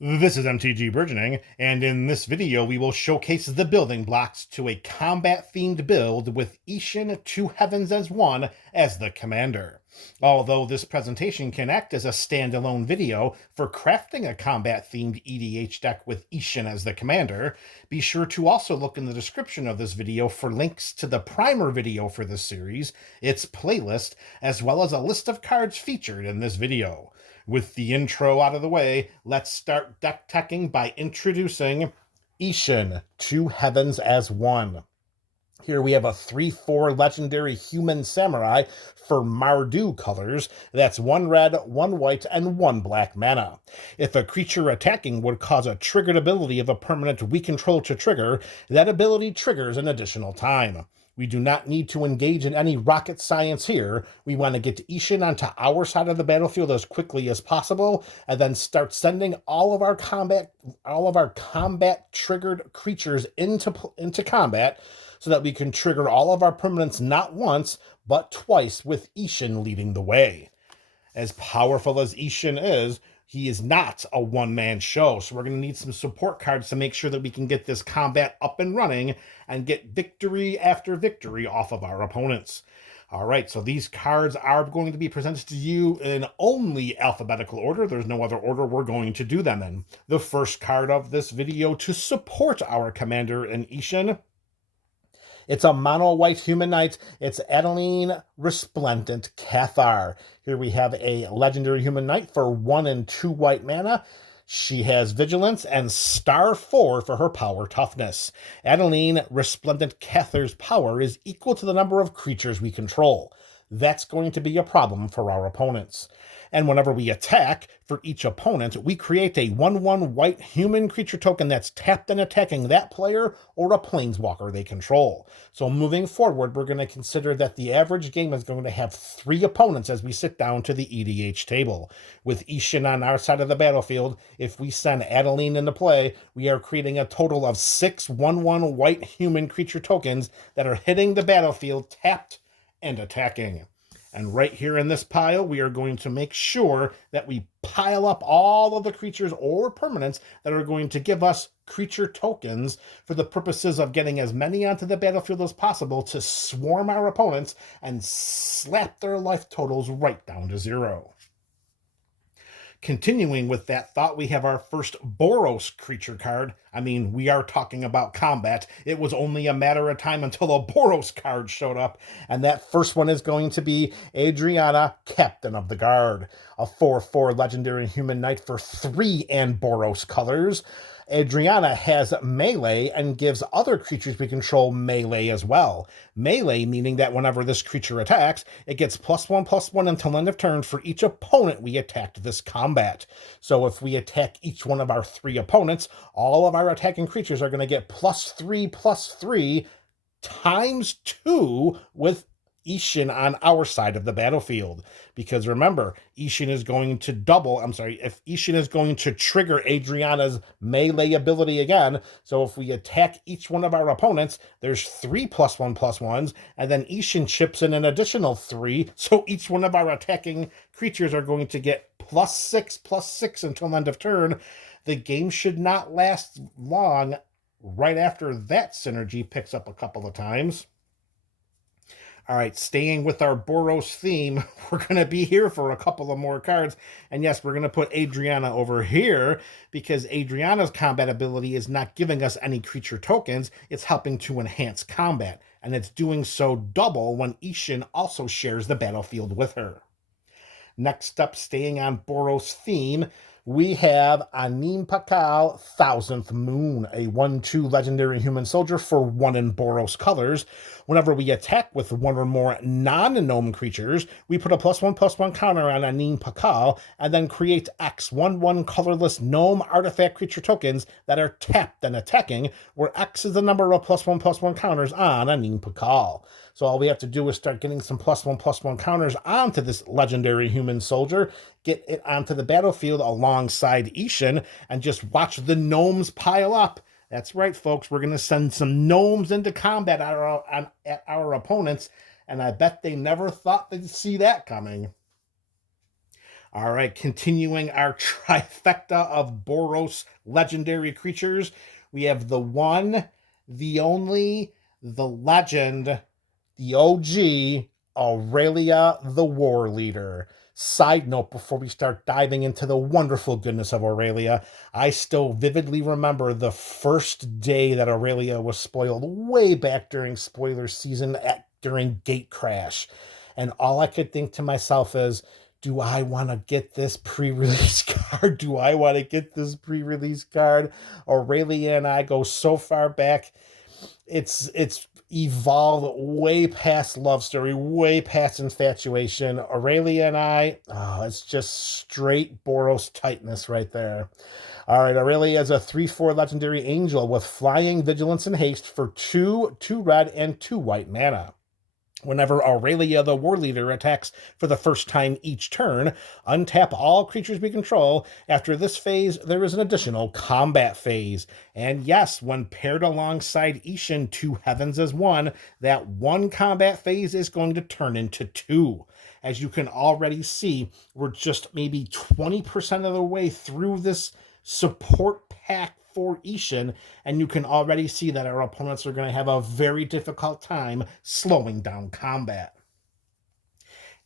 This is MTG Burgeoning, and in this video we will showcase the building blocks to a combat-themed build with Isshin 2 Heavens as 1 as the commander. Although this presentation can act as a standalone video for crafting a combat-themed EDH deck with Isshin as the commander, be sure to also look in the description of this video for links to the primer video for this series, its playlist, as well as a list of cards featured in this video. With the intro out of the way, let's start deck teching by introducing Isshin 2 Heavens as 1. Here we have a 3/4 legendary human samurai for Mardu colors. That's 1 red, 1 white, and 1 black mana. If a creature attacking would cause a triggered ability of a permanent we control to trigger, that ability triggers an additional time. We do not need to engage in any rocket science here. We want to get Isshin onto our side of the battlefield as quickly as possible, and then start sending all of our combat triggered creatures into combat, so that we can trigger all of our permanents not once, but twice, with Isshin leading the way. As powerful as Isshin is, he is not a one-man show, so we're going to need some support cards to make sure that we can get this combat up and running and get victory after victory off of our opponents. All right, so these cards are going to be presented to you in only alphabetical order. There's no other order we're going to do them in. The first card of this video to support our commander in Isshin, it's a mono white human knight. It's Adeline Resplendent Cathar. Here we have a legendary human knight for 1 and 2 white mana. She has vigilance and star 4 for her power toughness. Adeline Resplendent Cathar's power is equal to the number of creatures we control. That's going to be a problem for our opponents. And whenever we attack, for each opponent, we create a 1/1 white human creature token that's tapped and attacking that player or a planeswalker they control. So moving forward, we're going to consider that the average game is going to have 3 opponents as we sit down to the EDH table. With Isshin on our side of the battlefield, if we send Adeline into play, we are creating a total of 6 1/1 white human creature tokens that are hitting the battlefield tapped and attacking. And right here in this pile, we are going to make sure that we pile up all of the creatures or permanents that are going to give us creature tokens for the purposes of getting as many onto the battlefield as possible to swarm our opponents and slap their life totals right down to 0. Continuing with that thought, we have our first Boros creature card. I mean, we are talking about combat. It was only a matter of time until a Boros card showed up, and that first one is going to be Adriana, Captain of the Guard, a 4/4 legendary human knight for 3 and Boros colors. Adriana has melee and gives other creatures we control melee as well. Melee meaning that whenever this creature attacks, it gets +1/+1 until end of turn for each opponent we attacked this combat. So if we attack each one of our 3 opponents, all of our attacking creatures are going to get +3/+3 times 2 with Isshin on our side of the battlefield. Because remember, Isshin is going to if Isshin is going to trigger Adriana's melee ability again, so if we attack each one of our opponents, there's 3 +1/+1s, and then Isshin chips in an additional 3, so each one of our attacking creatures are going to get +6/+6 until end of turn. The game should not last long right after that synergy picks up a couple of times. All right, staying with our Boros theme, we're going to be here for a couple of more cards. And yes, we're going to put Adriana over here because Adriana's combat ability is not giving us any creature tokens. It's helping to enhance combat. And it's doing so double when Isshin also shares the battlefield with her. Next up, staying on Boros theme, we have Anim Pakal, Thousandth Moon, a 1/2 legendary human soldier for 1 in Boros colors. Whenever we attack with 1 or more non-gnome creatures, we put a +1/+1 counter on Anim Pakal and then create X 1/1 colorless gnome artifact creature tokens that are tapped and attacking, where X is the number of +1/+1 counters on Anim Pakal. So all we have to do is start getting some +1/+1 counters onto this legendary human soldier, get it onto the battlefield alongside Isshin, and just watch the gnomes pile up. That's right, folks. We're going to send some gnomes into combat at our opponents, and I bet they never thought they'd see that coming. All right, continuing our trifecta of Boros legendary creatures, we have the one, the only, the legend, the OG, Aurelia the War Leader. Side note before we start diving into the wonderful goodness of Aurelia, I still vividly remember the first day that Aurelia was spoiled way back during spoiler season during Gate Crash. And all I could think to myself is, do I want to get this pre-release card? Do I want to get this pre-release card? Aurelia and I go so far back. It's evolved way past love story, way past infatuation. Aurelia and I, it's just straight Boros tightness right there. All right, Aurelia is a 3/4 legendary angel with flying, vigilance, and haste for 2 red, and 2 white mana. Whenever Aurelia the War Leader attacks for the first time each turn, untap all creatures we control. After this phase, there is an additional combat phase. And yes, when paired alongside Isshin, 2 heavens as 1, that 1 combat phase is going to turn into 2. As you can already see, we're just maybe 20% of the way through this support pack for Isshin, and you can already see that our opponents are going to have a very difficult time slowing down combat.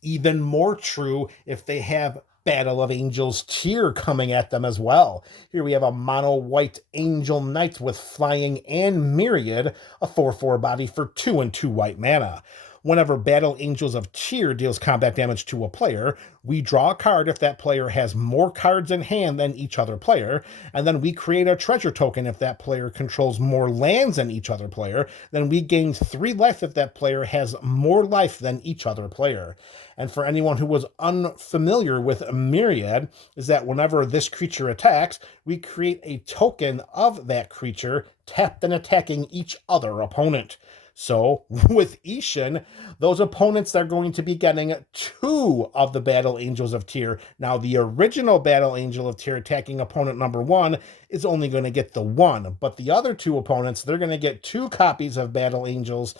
Even more true if they have Battle of Angels Tear coming at them as well. Here we have a mono white Angel Knight with flying and Myriad, a 4/4 body for 2 and 2 white mana. Whenever Battle Angels of Tear deals combat damage to a player, we draw a card if that player has more cards in hand than each other player, and then we create a treasure token if that player controls more lands than each other player. Then we gain 3 life if that player has more life than each other player. And for anyone who was unfamiliar with Myriad, is that whenever this creature attacks, we create a token of that creature, tapped and attacking each other opponent. So with Isshin, those opponents are going to be getting 2 of the Battle Angels of Tear. Now, the original Battle Angel of Tear attacking opponent number 1 is only going to get the 1, but the other 2 opponents, they're going to get 2 copies of Battle Angels.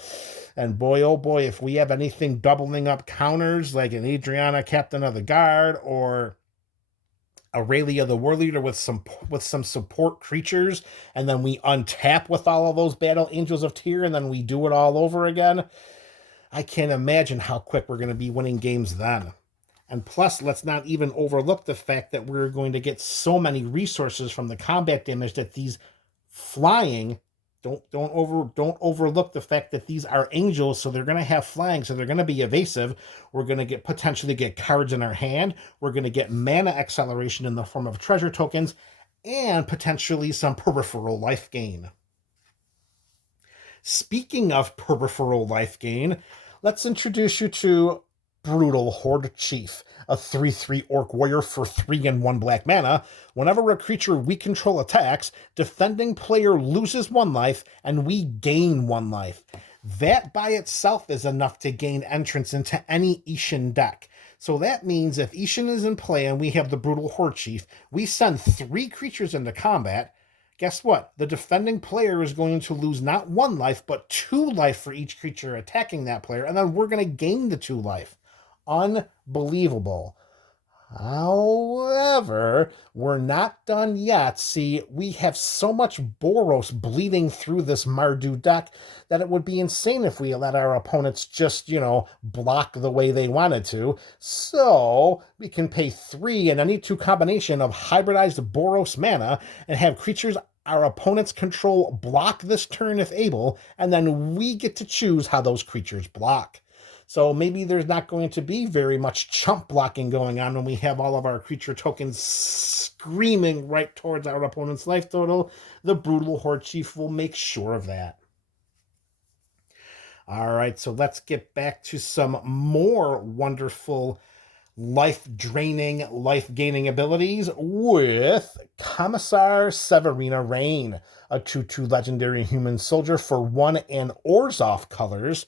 And boy, oh boy, if we have anything doubling up counters like an Adriana, Captain of the Guard, or Aurelia the War Leader with some support creatures, and then we untap with all of those Battle Angels of Tear, and then we do it all over again, I can't imagine how quick we're going to be winning games then. And plus, let's not even overlook the fact that we're going to get so many resources from the combat damage that these flying, don't overlook the fact that these are angels, so they're going to have flying, so they're going to be evasive. We're going to potentially get cards in our hand. We're going to get mana acceleration in the form of treasure tokens, and potentially some peripheral life gain. Speaking of peripheral life gain, let's introduce you to Brutal Horde Chief, a 3/3 Orc Warrior for 3 and 1 black mana. Whenever a creature we control attacks, defending player loses 1 life, and we gain 1 life. That by itself is enough to gain entrance into any Isshin deck. So that means if Isshin is in play and we have the Brutal Horde Chief, we send 3 creatures into combat. Guess what? The defending player is going to lose not 1 life, but 2 life for each creature attacking that player, and then we're going to gain the 2 life. Unbelievable. However, we're not done yet. See, we have so much Boros bleeding through this Mardu deck that it would be insane if we let our opponents just, block the way they wanted to. So we can pay 3 and any 2 combination of hybridized Boros mana and have creatures our opponents control block this turn if able, and then we get to choose how those creatures block. So maybe there's not going to be very much chump blocking going on when we have all of our creature tokens screaming right towards our opponent's life total. The Brutal Horde Chief will make sure of that. All right, so let's get back to some more wonderful life-draining, life-gaining abilities with Commissar Severina Rain, a 2/2 legendary human soldier for 1 and Orzhov colors.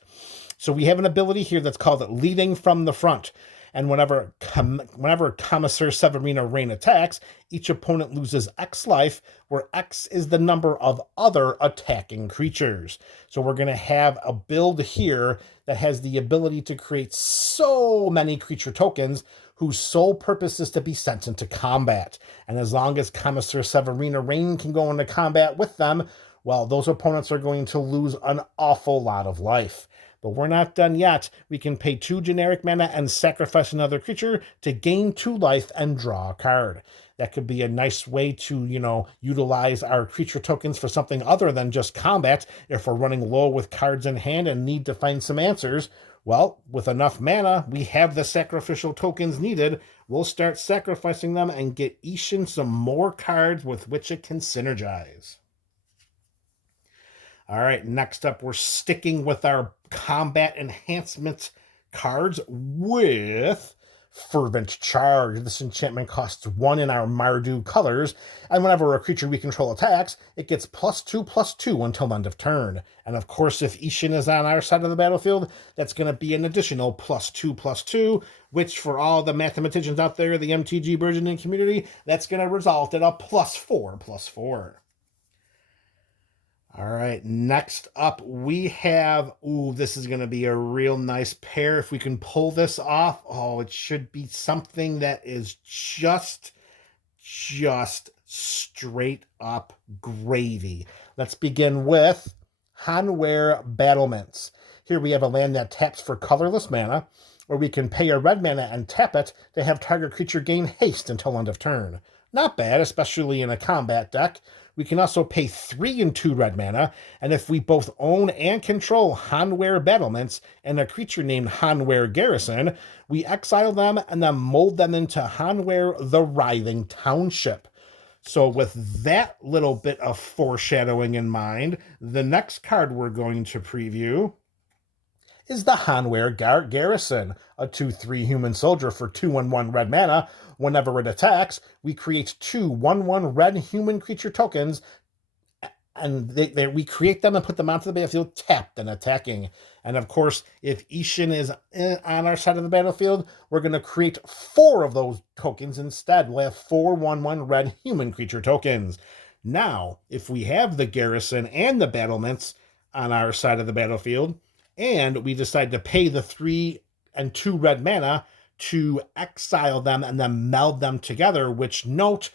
So we have an ability here that's called Leading from the Front. And whenever Commissar Severina Rain attacks, each opponent loses X life, where X is the number of other attacking creatures. So we're going to have a build here that has the ability to create so many creature tokens whose sole purpose is to be sent into combat. And as long as Commissar Severina Rain can go into combat with them, well, those opponents are going to lose an awful lot of life. But we're not done yet. We can pay 2 generic mana and sacrifice another creature to gain 2 life and draw a card. That could be a nice way to, utilize our creature tokens for something other than just combat. If we're running low with cards in hand and need to find some answers, well, with enough mana, we have the sacrificial tokens needed. We'll start sacrificing them and get Isshin some more cards with which it can synergize. All right, next up, we're sticking with our combat enhancement cards with Fervent Charge. This enchantment costs 1 in our Mardu colors, and whenever a creature we control attacks, it gets +2/+2 until end of turn. And of course, if Isshin is on our side of the battlefield, that's going to be an additional +2/+2, which for all the mathematicians out there, the MTG Burgeoning community, that's going to result in a +4/+4. All right, next up we have, this is going to be a real nice pair. If we can pull this off, it should be something that is just straight up gravy. Let's begin with Hanweir Battlements. Here we have a land that taps for colorless mana, or we can pay a red mana and tap it to have target creature gain haste until end of turn. Not bad, especially in a combat deck. We can also pay 3 and 2 red mana, and if we both own and control Hanweir Battlements and a creature named Hanweir Garrison, we exile them and then mold them into Hanweir the Writhing Township. So with that little bit of foreshadowing in mind, the next card we're going to preview is the Hanweir Garrison, a 2/3 human soldier for 2 and 1 red mana. Whenever it attacks, we create 2 1/1 red human creature tokens, and we create them and put them onto the battlefield tapped and attacking. And of course, if Isshin is on our side of the battlefield, we're going to create 4 of those tokens instead. We'll have 4 1/1 red human creature tokens. Now, if we have the Garrison and the Battlements on our side of the battlefield, and we decide to pay the 3 and 2 red mana to exile them and then meld them together, which, note,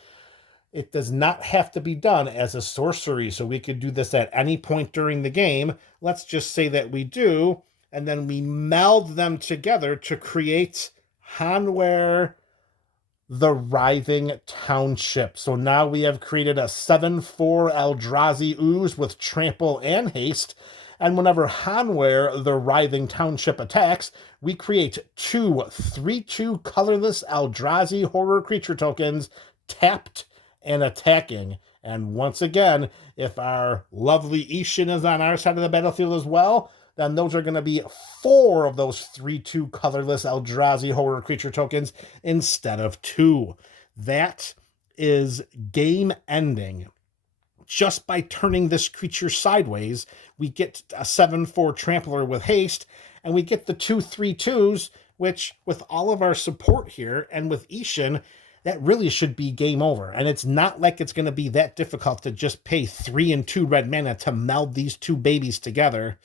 it does not have to be done as a sorcery, so we could do this at any point during the game. Let's just say that we do, and then we meld them together to create Hanweir the Writhing Township. So now we have created a 7/4 Eldrazi Ooze with Trample and Haste, and whenever Hanweir the Writhing Township attacks, we create 2 3/2 colorless Eldrazi horror creature tokens, tapped and attacking. And once again, if our lovely Isshin is on our side of the battlefield as well, then those are going to be 4 of those 3/2 colorless Eldrazi horror creature tokens instead of 2. That is game ending. Just by turning this creature sideways, we get a 7/4 Trampler with haste, and we get the 2 3/2s, which, with all of our support here, and with Isshin, that really should be game over. And it's not like it's going to be that difficult to just pay 3 and 2 red mana to meld these 2 babies together.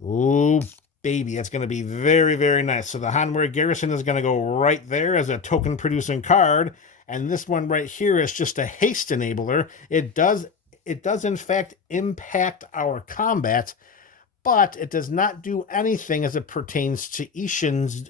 Ooh, baby, it's going to be very, very nice. So the Hanweir Garrison is going to go right there as a token-producing card. And this one right here is just a haste enabler. It does in fact impact our combat, but it does not do anything as it pertains to Isshin's,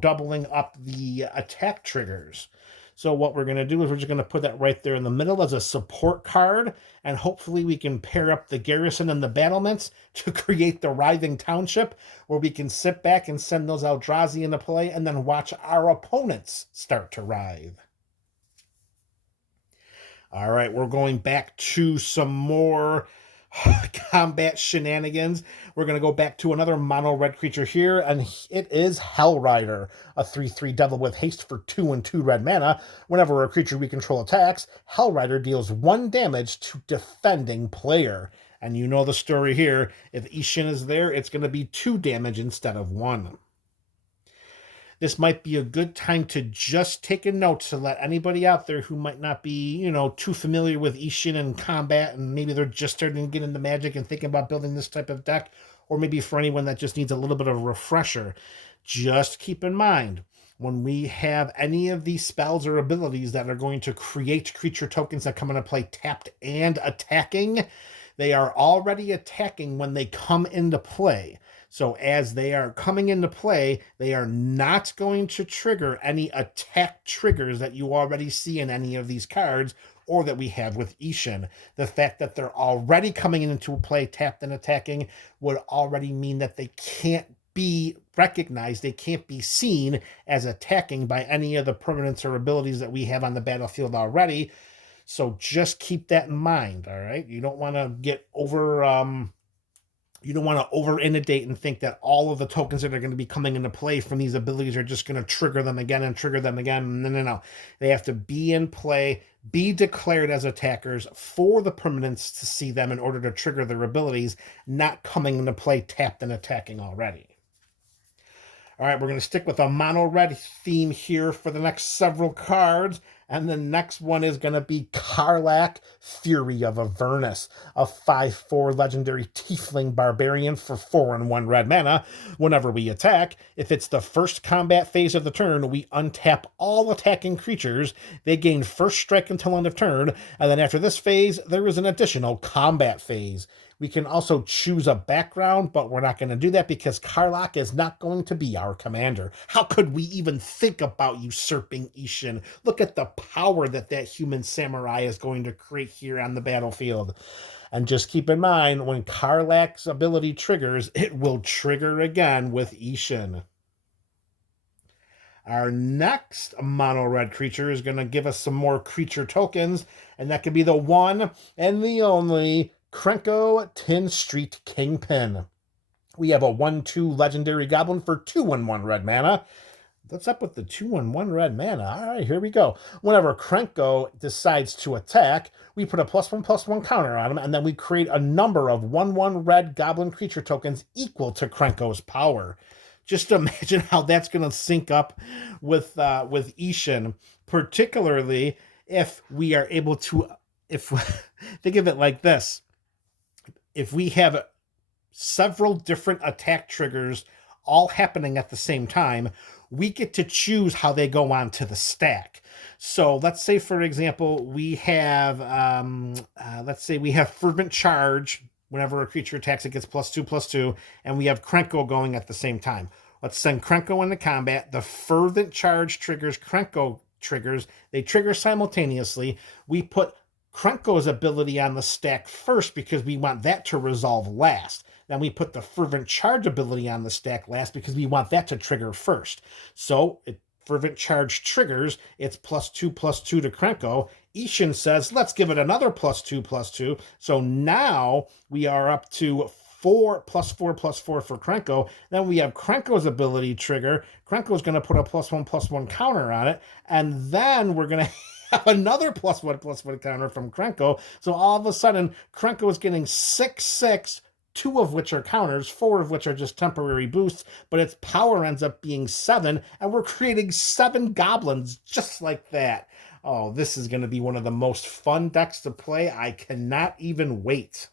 doubling up the attack triggers. So what we're going to do is we're just going to put that right there in the middle as a support card, and hopefully we can pair up the Garrison and the Battlements to create the Writhing Township, where we can sit back and send those Eldrazi into play and then watch our opponents start to writhe. All right, we're going back to some more combat shenanigans. We're going to go back to another mono red creature here, and it is Hellrider, a 3/3 devil with haste for 2 and 2 red mana. Whenever a creature we control attacks, Hellrider deals 1 damage to defending player. And you know the story here. If Isshin is there, it's going to be 2 damage instead of 1. This might be a good time to just take a note to let anybody out there who might not be, too familiar with Isshin and combat, and maybe they're just starting to get into Magic and thinking about building this type of deck. or maybe for anyone that just needs a little bit of a refresher, just keep in mind, when we have any of these spells or abilities that are going to create creature tokens that come into play tapped and attacking, they are already attacking when they come into play. So as they are coming into play, they are not going to trigger any attack triggers that you already see in any of these cards or that we have with Isshin. The fact that they're already coming into play tapped and attacking would already mean that they can't be recognized, they can't be seen as attacking by any of the permanents or abilities that we have on the battlefield already. So just keep that in mind, all right? You don't want to get over you don't want to over-inundate and think that all of the tokens that are going to be coming into play from these abilities are just going to trigger them again and trigger them again. No. They have to be in play, be declared as attackers for the permanents to see them in order to trigger their abilities, not coming into play tapped and attacking already. All right, we're going to stick with a mono-red theme here for the next several cards. And the next one is going to be Karlach, Fury of Avernus, a 5/4 legendary tiefling barbarian for 4 and 1 red mana. Whenever we attack, if it's the first combat phase of the turn, we untap all attacking creatures. They gain first strike until end of turn, and then after this phase, there is an additional combat phase. We can also choose a background, but we're not going to do that because Karlach is not going to be our commander. How could we even think about usurping Isshin? Look at the power that human samurai is going to create here on the battlefield. And just keep in mind, when Karlach's ability triggers, it will trigger again with Isshin. Our next mono-red creature is going to give us some more creature tokens, and that could be the one and the only Krenko Tin Street Kingpin. We have a 1/2 legendary goblin for 2 and 1 red mana. What's up with the 2 and 1 red mana? All right, here we go. Whenever Krenko decides to attack, we put a +1/+1 counter on him, and then we create a number of 1/1 red goblin creature tokens equal to Krenko's power. Just imagine how that's going to sync up with Isshin, particularly if we are able to, think of it like this. If we have several different attack triggers all happening at the same time, we get to choose how they go onto the stack. So let's say, for example, we have, Fervent Charge. Whenever a creature attacks, it gets +2/+2, and we have Krenko going at the same time. Let's send Krenko into combat. The Fervent Charge triggers Krenko triggers. They trigger simultaneously. We put Krenko's ability on the stack first because we want that to resolve last. Then we put the Fervent Charge ability on the stack last because we want that to trigger first. So Fervent Charge triggers, it's +2/+2 to Krenko. Isshin says, let's give it another +2/+2. So now we are up to 4 +4/+4 for Krenko. Then we have Krenko's ability trigger. Krenko's going to put a +1/+1 counter on it. And then we're going to have another +1/+1 counter from Krenko. So all of a sudden, Krenko is getting 6/6, 2 of which are counters, 4 of which are just temporary boosts, but its power ends up being 7, and we're creating 7 goblins just like that. Oh, this is going to be one of the most fun decks to play. I cannot even wait.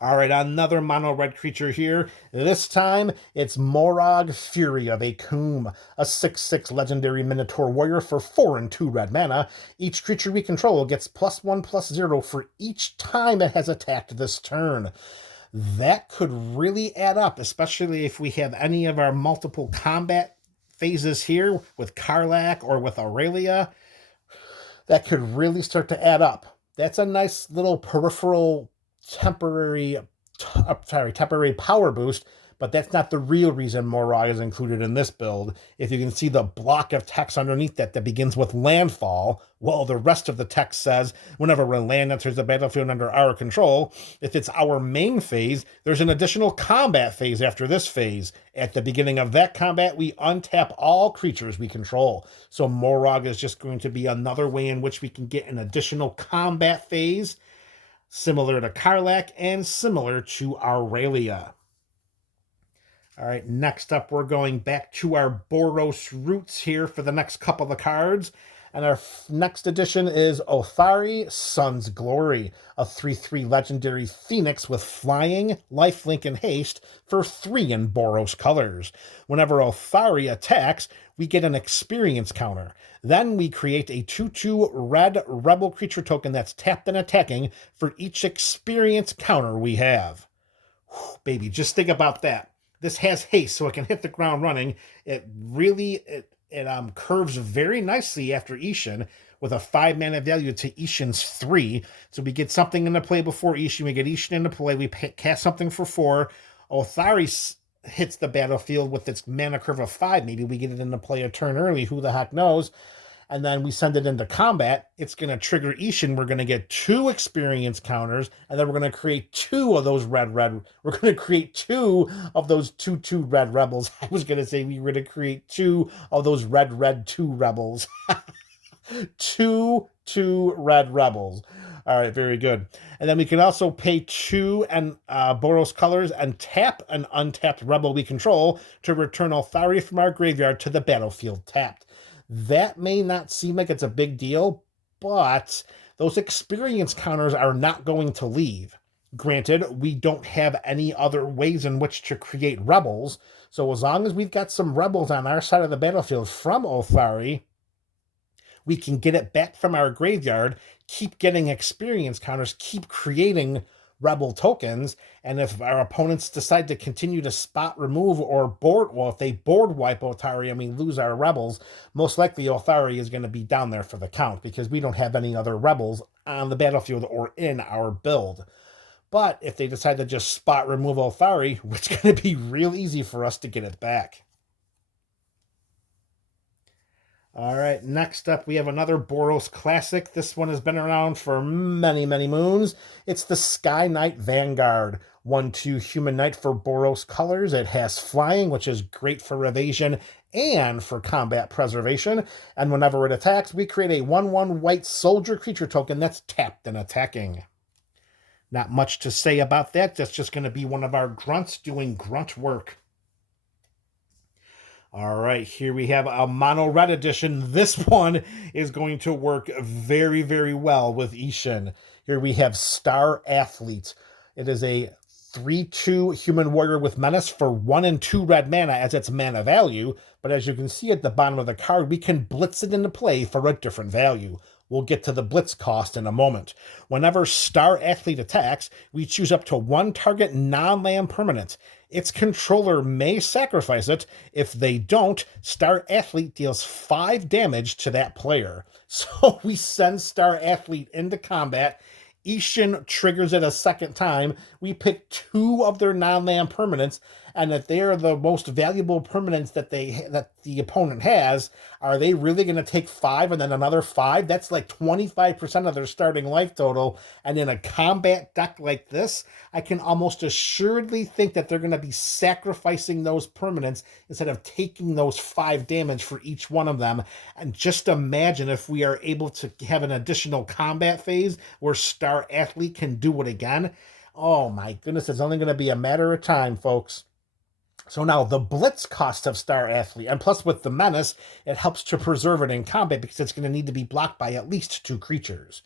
All right, another mono-red creature here. This time, it's Morag, Fury of Akum, a 6/6 legendary Minotaur warrior for 4 and 2 red mana. Each creature we control gets +1/+0 for each time it has attacked this turn. That could really add up, especially if we have any of our multiple combat phases here with Karlach or with Aurelia. That could really start to add up. That's a nice little peripheral temporary power boost, but that's not the real reason Morag is included in this build. If you can see the block of text underneath that begins with landfall, well, the rest of the text says, whenever a land enters the battlefield under our control, if it's our main phase, there's an additional combat phase after this phase. At the beginning of that combat, we untap all creatures we control. So Morag is just going to be another way in which we can get an additional combat phase, similar to Karlach and similar to Aurelia. All right, next up, we're going back to our Boros roots here for the next couple of cards. And our next edition is Othari, Sun's Glory, a 3/3 legendary phoenix with flying, lifelink, and haste for 3 in Boros colors. Whenever Othari attacks, we get an experience counter. Then we create a 2/2 red rebel creature token that's tapped and attacking for each experience counter we have. Whew, baby, just think about that. This has haste, so it can hit the ground running. It really curves very nicely after Isshin with a 5 mana value to Isshin's 3. So we get something into play before Isshin. We get Isshin into play. We cast something for 4. Othari hits the battlefield with its mana curve of 5. Maybe we get it into play a turn early. Who the heck knows? And then we send it into combat. It's going to trigger Isshin. We're going to get 2 experience counters, and then we're going to create 2 of those red. We're going to create 2 of those 2/2 red rebels. I was going to say we were going to create 2 of those red 2 rebels. 2/2 red rebels. All right, very good. And then we can also pay 2 and Boros colors and tap an untapped rebel we control to return Othari from our graveyard to the battlefield tapped. That may not seem like it's a big deal, but those experience counters are not going to leave. Granted, we don't have any other ways in which to create rebels, so as long as we've got some rebels on our side of the battlefield from Othari, we can get it back from our graveyard, keep getting experience counters, keep creating rebel tokens, and if our opponents decide to continue to spot remove or board, well, if they board wipe Othari and we lose our rebels, most likely Othari is going to be down there for the count because we don't have any other rebels on the battlefield or in our build. But if they decide to just spot remove Othari, it's going to be real easy for us to get it back. All right, next up, we have another Boros classic. This one has been around for many, many moons. It's the Sky Knight Vanguard. 1/2 human knight for Boros colors. It has flying, which is great for evasion and for combat preservation. And whenever it attacks, we create a 1/1 white soldier creature token that's tapped and attacking. Not much to say about that. That's just going to be one of our grunts doing grunt work. All right, here we have a mono red edition. This one is going to work very, very well with Isshin. Here we have Star Athlete. It is a 3/2 human warrior with menace for 1 and 2 red mana as its mana value. But as you can see at the bottom of the card, we can blitz it into play for a different value. We'll get to the blitz cost in a moment. Whenever Star Athlete attacks, we choose up to 1 target non-land permanent. Its controller may sacrifice it. If they don't, Star Athlete deals 5 damage to that player. So we send Star Athlete into combat. Isshin triggers it a second time. We pick 2 of their non-land permanents, and if they are the most valuable permanents that the opponent has, are they really going to take 5 and then another 5? That's like 25% of their starting life total. And in a combat deck like this, I can almost assuredly think that they're going to be sacrificing those permanents instead of taking those 5 damage for each one of them. And just imagine if we are able to have an additional combat phase where Star Athlete can do it again. Oh my goodness, it's only going to be a matter of time, folks. So now the blitz cost of Star Athlete, and plus with the menace, it helps to preserve it in combat because it's going to need to be blocked by at least 2 creatures.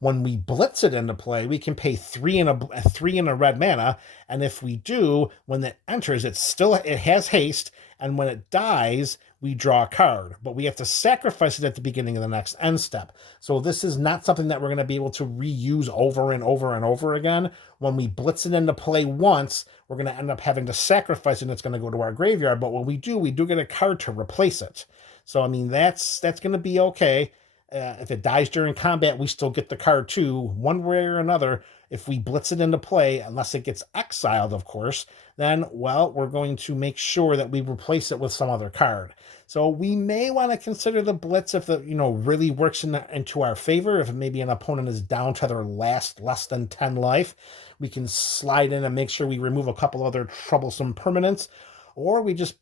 When we blitz it into play, we can pay 3 and a red mana, and if we do, when it enters, it has haste, and when it dies, we draw a card. But we have to sacrifice it at the beginning of the next end step. So this is not something that we're going to be able to reuse over and over and over again. When we blitz it into play once, we're going to end up having to sacrifice it, and it's going to go to our graveyard. But when we do get a card to replace it. So, I mean, that's going to be okay. If it dies during combat, we still get the card too, one way or another. If we blitz it into play, unless it gets exiled, of course, then, well, we're going to make sure that we replace it with some other card. So we may want to consider the blitz if it, really works into our favor. If maybe an opponent is down to their last less than 10 life, we can slide in and make sure we remove a couple other troublesome permanents, or we just,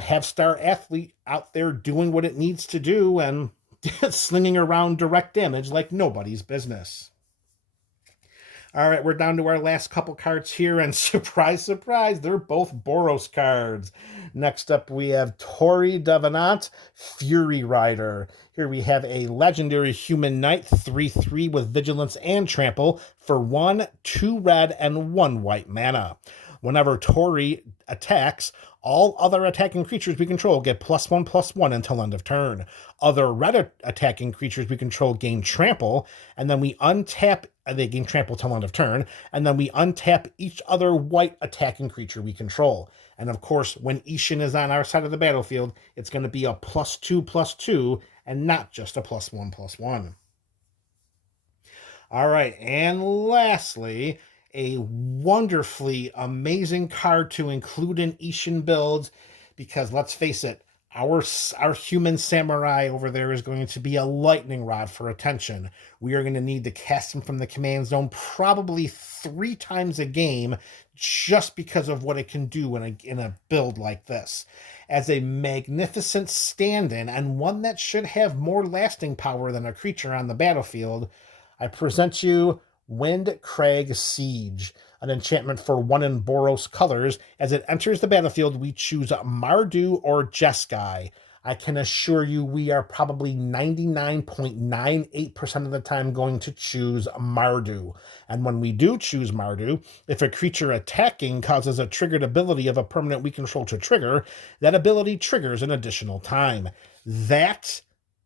have Star Athlete out there doing what it needs to do and slinging around direct damage like nobody's business. All right, we're down to our last couple cards here, and surprise, surprise, they're both Boros cards. Next up, we have Tori Devenant, Fury Rider. Here we have a legendary human knight, 3/3 with vigilance and trample for 1, 2 red, and 1 white mana. Whenever Tori attacks, all other attacking creatures we control get +1/+1 until end of turn. Other red attacking creatures we control gain trample, and then we untap, they gain trample till end of turn, and then we untap each other white attacking creature we control. And of course, when Isshin is on our side of the battlefield, it's going to be a +2/+2, and not just a +1/+1. All right, and lastly, a wonderfully amazing card to include in Isshin builds, because let's face it, our human samurai over there is going to be a lightning rod for attention. We are going to need to cast him from the command zone probably 3 times a game just because of what it can do in a build like this. As a magnificent stand-in, and one that should have more lasting power than a creature on the battlefield, I present you Windcrag Siege, an enchantment for 1 in Boros colors. As it enters the battlefield, we choose Mardu or Jeskai. I can assure you we are probably 99.98% of the time going to choose Mardu. And when we do choose Mardu, if a creature attacking causes a triggered ability of a permanent we control to trigger, that ability triggers an additional time. That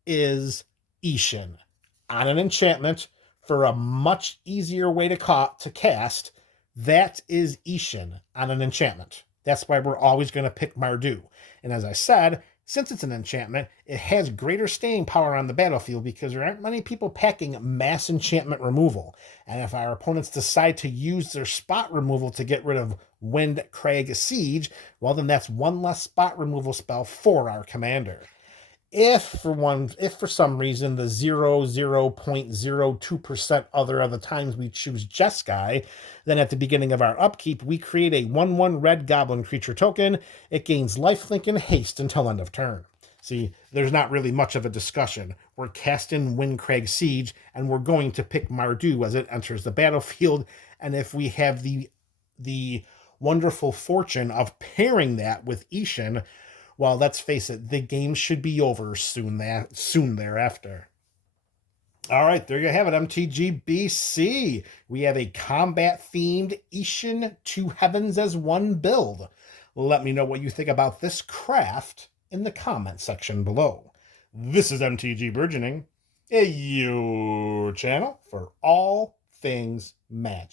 is Isshin. On an enchantment, for a much easier way to cast, that is Isshin on an enchantment. That's why we're always going to pick Mardu. And as I said, since it's an enchantment, it has greater staying power on the battlefield because there aren't many people packing mass enchantment removal. And if our opponents decide to use their spot removal to get rid of Windcrag Siege, well, then that's 1 less spot removal spell for our commander. If for some reason the 0.02% other of the times we choose Jeskai, then at the beginning of our upkeep, we create a 1/1 red goblin creature token. It gains lifelink and haste until end of turn. See, there's not really much of a discussion. We're casting Windcrag Siege, and we're going to pick Mardu as it enters the battlefield. And if we have the wonderful fortune of pairing that with Isshin, well, let's face it, the game should be over soon thereafter. All right, there you have it, MTG BC. We have a combat-themed Isshin 2 Heavens as 1 build. Let me know what you think about this craft in the comment section below. This is MTG Burgeoning, your channel for all things Magic.